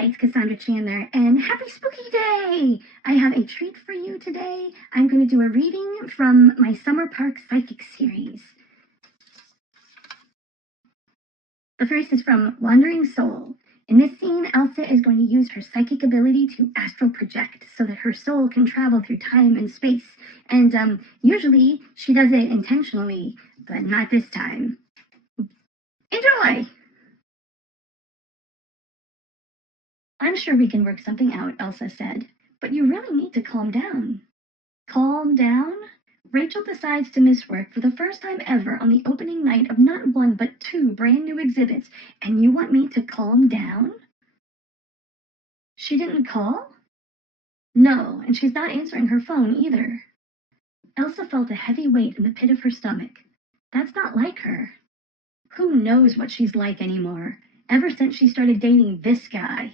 Hi, it's Cassandra Chandler, and happy Spooky Day! I have a treat for you today. I'm going to do a reading from my Summer Park Psychic series. The first is from Wandering Soul. In this scene, Elsa is going to use her psychic ability to astral project so that her soul can travel through time and space. And usually she does it intentionally, but not this time. Enjoy! I'm sure we can work something out, Elsa said, but you really need to calm down. Calm down? Rachel decides to miss work for the first time ever on the opening night of not one but two brand new exhibits, and you want me to calm down? She didn't call? No, and she's not answering her phone either. Elsa felt a heavy weight in the pit of her stomach. That's not like her. Who knows what she's like anymore, ever since she started dating this guy.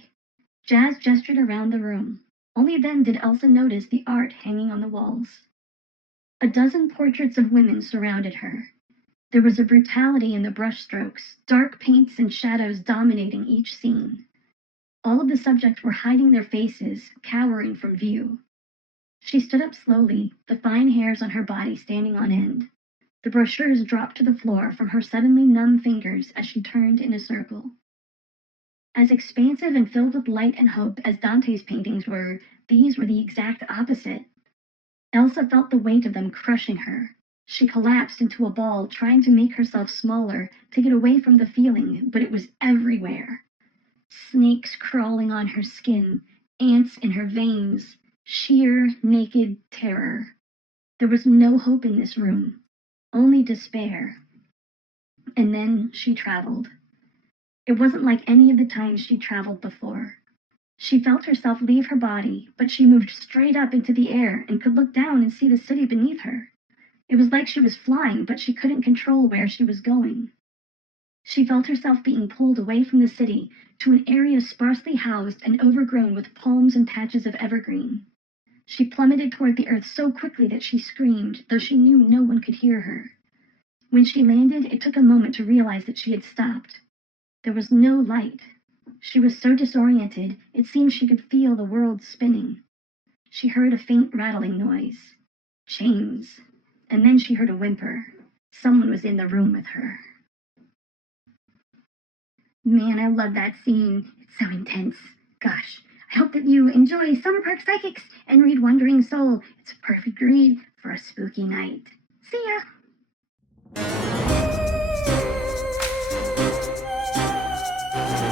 Jazz gestured around the room. Only then did Elsa notice the art hanging on the walls. A dozen portraits of women surrounded her. There was a brutality in the brushstrokes, dark paints and shadows dominating each scene. All of the subjects were hiding their faces, cowering from view. She stood up slowly, the fine hairs on her body standing on end. The brochures dropped to the floor from her suddenly numb fingers as she turned in a circle. As expansive and filled with light and hope as Dante's paintings were, these were the exact opposite. Elsa felt the weight of them crushing her. She collapsed into a ball, trying to make herself smaller, to get away from the feeling, but it was everywhere. Snakes crawling on her skin, ants in her veins, sheer, naked terror. There was no hope in this room, only despair. And then she traveled. It wasn't like any of the times she'd traveled before. She felt herself leave her body, but she moved straight up into the air and could look down and see the city beneath her. It was like she was flying, but she couldn't control where she was going. She felt herself being pulled away from the city to an area sparsely housed and overgrown with palms and patches of evergreen. She plummeted toward the earth so quickly that she screamed, though she knew no one could hear her. When she landed, it took a moment to realize that she had stopped. There was no light. She was so disoriented, it seemed she could feel the world spinning. She heard a faint rattling noise. Chains. And then she heard a whimper. Someone was in the room with her. Man, I love that scene. It's so intense. Gosh, I hope that you enjoy Summer Park Psychics and read Wandering Soul. It's a perfect read for a spooky night. See ya!